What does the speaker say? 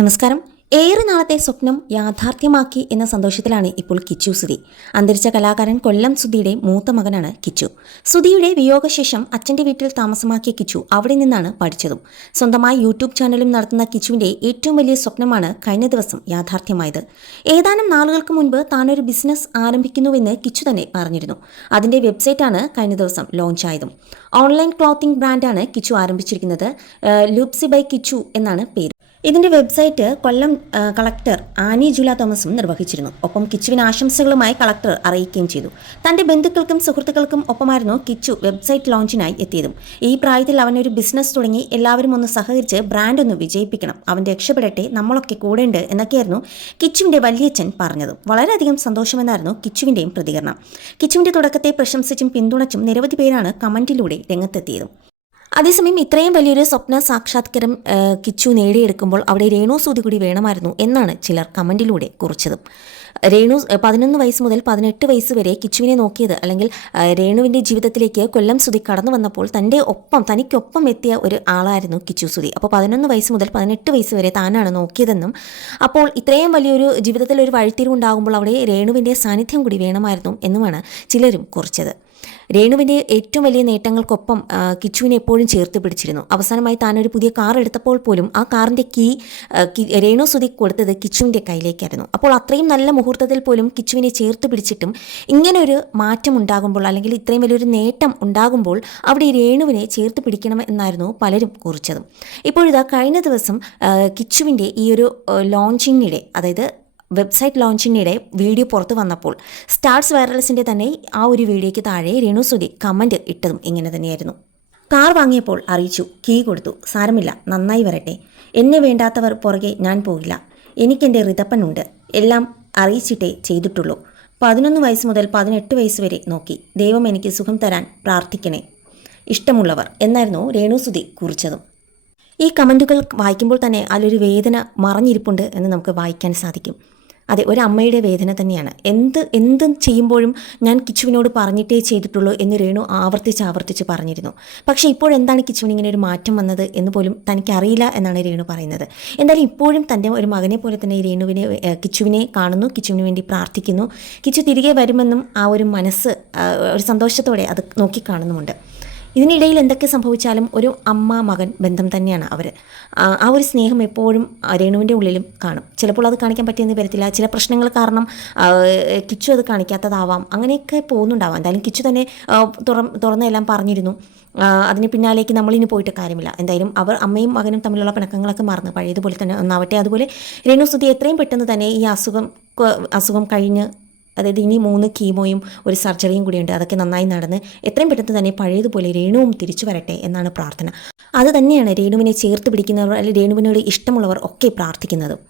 നമസ്കാരം. ഏറെ നാളത്തെ സ്വപ്നം യാഥാർത്ഥ്യമാക്കി എന്ന സന്തോഷത്തിലാണ് ഇപ്പോൾ കിച്ചു സുധി. അന്തരിച്ച കലാകാരൻ കൊല്ലം സുധിയുടെ മൂത്ത മകനാണ് കിച്ചു. സുധിയുടെ വിയോഗശേഷം അച്ഛൻ്റെ വീട്ടിൽ താമസമാക്കിയ കിച്ചു അവിടെ നിന്നാണ് പഠിച്ചതും. സ്വന്തമായി യൂട്യൂബ് ചാനലും നടത്തുന്ന കിച്ചുവിൻ്റെ ഏറ്റവും വലിയ സ്വപ്നമാണ് കഴിഞ്ഞ ദിവസം യാഥാർത്ഥ്യമായത്. ഏതാനും നാളുകൾക്ക് മുൻപ് താനൊരു ബിസിനസ് ആരംഭിക്കുന്നുവെന്ന് കിച്ചു തന്നെ പറഞ്ഞിരുന്നു. അതിൻ്റെ വെബ്സൈറ്റാണ് കഴിഞ്ഞ ദിവസം ലോഞ്ച് ആയതും. ഓൺലൈൻ ക്ലോത്തിംഗ് ബ്രാൻഡാണ് കിച്ചു ആരംഭിച്ചിരിക്കുന്നത്. ലൂപ്സി ബൈ കിച്ചു എന്നാണ് പേര്. ഇതിൻ്റെ വെബ്സൈറ്റ് കൊല്ലം കളക്ടർ ആനി ജൂല തോമസും നിർവഹിച്ചിരുന്നു. ഒപ്പം കിച്ചുവിന് ആശംസകളുമായി കളക്ടർ അറിയിക്കുകയും ചെയ്തു. തൻ്റെ ബന്ധുക്കൾക്കും സുഹൃത്തുക്കൾക്കും ഒപ്പമായിരുന്നു കിച്ചു വെബ്സൈറ്റ് ലോഞ്ചിനായി എത്തിയതും. ഈ പ്രായത്തിൽ അവനൊരു ബിസിനസ് തുടങ്ങി എല്ലാവരും ഒന്ന് സഹകരിച്ച് ബ്രാൻഡ് ഒന്ന് വിജയിപ്പിക്കണം, അവൻ രക്ഷപ്പെടട്ടെ, നമ്മളൊക്കെ കൂടെയുണ്ട് എന്നൊക്കെയായിരുന്നു കിച്ചുവിൻ്റെ വലിയച്ഛൻ പറഞ്ഞതും. വളരെയധികം സന്തോഷമെന്നായിരുന്നു കിച്ചുവിൻ്റെയും പ്രതികരണം. കിച്ചുവിൻ്റെ തുടക്കത്തെ പ്രശംസിച്ചും പിന്തുണച്ചും നിരവധി പേരാണ് കമൻറ്റിലൂടെ രംഗത്തെത്തിയതും. അതേസമയം ഇത്രയും വലിയൊരു സ്വപ്ന സാക്ഷാത്കാരം കിച്ചു നേടിയെടുക്കുമ്പോൾ അവിടെ രേണു സുധി കൂടി വേണമായിരുന്നു എന്നാണ് ചിലർ കമൻറ്റിലൂടെ കുറിച്ചതും. രേണു 11 വയസ്സ് മുതൽ 18 വയസ്സ് വരെ കിച്ചുവിനെ നോക്കിയത്, അല്ലെങ്കിൽ രേണുവിൻ്റെ ജീവിതത്തിലേക്ക് കൊല്ലം സുധി കടന്നു വന്നപ്പോൾ തനിക്കൊപ്പം എത്തിയ ഒരു ആളായിരുന്നു കിച്ചു സുധി. അപ്പോൾ 11 വയസ്സ് മുതൽ 18 വയസ്സ് വരെ താനാണ് നോക്കിയതെന്നും, അപ്പോൾ ഇത്രയും വലിയൊരു ജീവിതത്തിൽ ഒരു വഴിത്തിരിവുണ്ടാകുമ്പോൾ അവിടെ രേണുവിൻ്റെ സാന്നിധ്യം കൂടി വേണമായിരുന്നു എന്നുമാണ് ചിലരും കുറിച്ചത്. രേണുവിൻ്റെ ഏറ്റവും വലിയ നേട്ടങ്ങൾക്കൊപ്പം കിച്ചുവിനെ എപ്പോഴും ചേർത്ത് പിടിച്ചിരുന്നു. അവസാനമായി താനൊരു പുതിയ കാർ എടുത്തപ്പോൾ പോലും ആ കാറിൻ്റെ കീ രേണു സുധി കൊടുത്തത് കിച്ചുവിൻ്റെ കയ്യിലേക്കായിരുന്നു. അപ്പോൾ അത്രയും നല്ല മുഹൂർത്തത്തിൽ പോലും കിച്ചുവിനെ ചേർത്ത് പിടിച്ചിട്ടും ഇങ്ങനൊരു മാറ്റം ഉണ്ടാകുമ്പോൾ, അല്ലെങ്കിൽ ഇത്രയും വലിയൊരു നേട്ടം ഉണ്ടാകുമ്പോൾ അവിടെ രേണുവിനെ ചേർത്ത് പിടിക്കണം എന്നായിരുന്നു പലരും കുറിച്ചതും. ഇപ്പോഴിതാ കഴിഞ്ഞ ദിവസം കിച്ചുവിൻ്റെ ഈ ഒരു ലോഞ്ചിങ്ങിടെ, അതായത് വെബ്സൈറ്റ് ലോഞ്ചിനിടെ വീഡിയോ പുറത്തു വന്നപ്പോൾ സ്റ്റാർസ് വൈറൽസിൻ്റെ തന്നെ ആ ഒരു വീഡിയോയ്ക്ക് താഴെ രേണു സുധി കമൻറ്റ് ഇട്ടതും ഇങ്ങനെ തന്നെയായിരുന്നു. കാർ വാങ്ങിയപ്പോൾ അറിയിച്ചു, കീ കൊടുത്തു, സാരമില്ല, നന്നായി വരട്ടെ, എന്നെ വേണ്ടാത്തവർ പുറകെ ഞാൻ പോകില്ല, എനിക്കെൻ്റെ റിതപ്പനുണ്ട്, എല്ലാം അറിയിച്ചിട്ടേ ചെയ്തിട്ടുള്ളൂ, 11 വയസ്സ് മുതൽ 18 വയസ്സ് വരെ നോക്കി, ദൈവം എനിക്ക് സുഖം തരാൻ പ്രാർത്ഥിക്കണേ, ഇഷ്ടമുള്ളവർ എന്നായിരുന്നു രേണു സുധി കുറിച്ചതും. ഈ കമൻറ്റുകൾ വായിക്കുമ്പോൾ തന്നെ അതിലൊരു വേദന മറഞ്ഞിരിപ്പുണ്ട് എന്ന് നമുക്ക് വായിക്കാൻ സാധിക്കും. അതെ, ഒരമ്മയുടെ വേദന തന്നെയാണ്. എന്ത് ചെയ്യുമ്പോഴും ഞാൻ കിച്ചുവിനോട് പറഞ്ഞിട്ടേ ചെയ്തിട്ടുള്ളൂ എന്ന് രേണു ആവർത്തിച്ച് പറഞ്ഞിരുന്നു. പക്ഷേ ഇപ്പോഴെന്താണ് കിച്ചുവിന് ഇങ്ങനെ ഒരു മാറ്റം വന്നത് എന്ന് പോലും തനിക്കറിയില്ല എന്നാണ് രേണു പറയുന്നത്. എന്തായാലും ഇപ്പോഴും തൻ്റെ ഒരു മകനെ പോലെ തന്നെ കിച്ചുവിനെ കാണുന്നു, കിച്ചുവിന് വേണ്ടി പ്രാർത്ഥിക്കുന്നു. കിച്ചു തിരികെ വരുമെന്നും ആ ഒരു മനസ്സ് ഒരു സന്തോഷത്തോടെ അത് നോക്കിക്കാണുന്നുമുണ്ട്. ഇതിനിടയിൽ എന്തൊക്കെ സംഭവിച്ചാലും ഒരു അമ്മ മകൻ ബന്ധം തന്നെയാണ് അവർ. ആ ഒരു സ്നേഹം എപ്പോഴും രേണുവിൻ്റെ ഉള്ളിലും കാണും. ചിലപ്പോൾ അത് കാണിക്കാൻ പറ്റിയെന്ന് വരത്തില്ല, ചില പ്രശ്നങ്ങൾ കാരണം കിച്ചു അത് കാണിക്കാത്തതാവാം, അങ്ങനെയൊക്കെ പോകുന്നുണ്ടാവാം. എന്തായാലും കിച്ചു തന്നെ തുറന്നെല്ലാം പറഞ്ഞിരുന്നു. അതിന് പിന്നാലേക്ക് നമ്മളിനി പോയിട്ട് കാര്യമില്ല. എന്തായാലും അവർ അമ്മയും മകനും തമ്മിലുള്ള പിണക്കങ്ങളൊക്കെ മറന്ന് പഴയതുപോലെ തന്നെ ഒന്നാവട്ടെ. അതുപോലെ രേണു സുധി എത്രയും പെട്ടെന്ന് തന്നെ ഈ അസുഖം കഴിഞ്ഞ്, അതായത് ഇനി 3 കീമോയും ഒരു സർജറിയും കൂടിയുണ്ട്, അതൊക്കെ നന്നായി നടന്ന് എത്രയും പെട്ടെന്ന് തന്നെ പഴയതുപോലെ രേണുവും തിരിച്ചു വരട്ടെ എന്നാണ് പ്രാർത്ഥന. അത് തന്നെയാണ് രേണുവിനെ ചേർത്ത് പിടിക്കുന്നവർ, അല്ലെങ്കിൽ രേണുവിനോട് ഇഷ്ടമുള്ളവർ ഒക്കെ പ്രാർത്ഥിക്കുന്നതും.